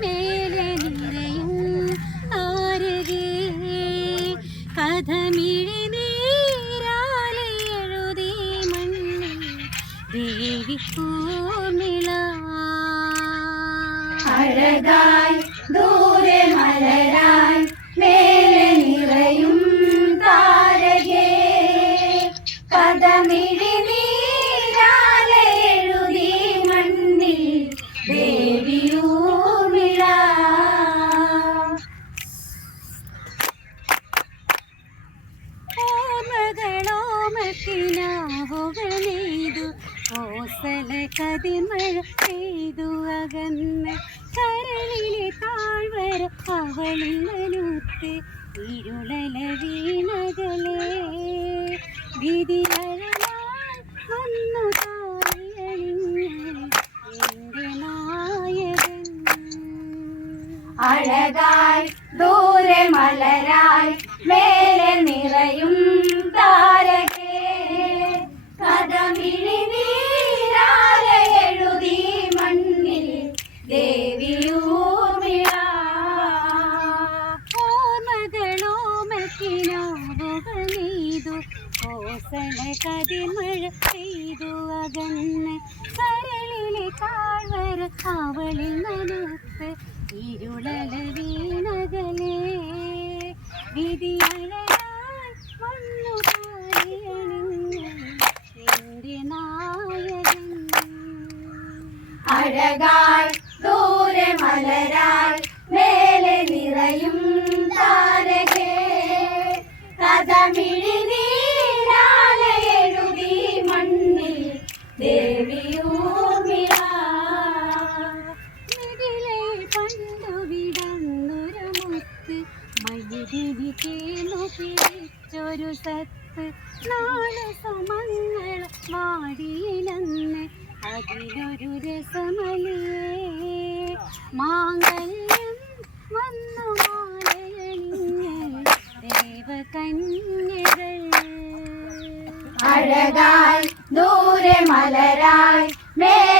മേലെ നിറയും താരകേ കഥമിഴി നീരാലെ എഴുതി മണ്ണിൽ ദേവി പൂർണിള അഴകായി ദൂരെ മലരായി നെയ്തു ഓസല കതിമഴ പെയ്തു അകന്ന്. കരളിലെ താഴ്വര ഇരുളല വീണകളെ. എന്റെ നായകൻ. അഴകായി ദൂരെ മലരായി മേലെ നിറയും നെയ്തു ഓസല കതിമഴ പെയ്തു അകന്ന് കരളിലെ താഴ്വര അവളിൽ നനുത്ത് ഇരുളല വീണകലേ. എന്റെ നായകൻ. ദൂരെ മലരായി പിടിച്ചൊരു സത്ത് നാല് സമങ്ങൾ മാടിയിലന്ന് അതിലൊരു രസമലിയേ മാംഗല്യം വന്നു മാലയണിഞ്ഞ ദേവകന്യകൾ. അഴകായി ദൂരെ മലരായി മേലെ നിറയും താര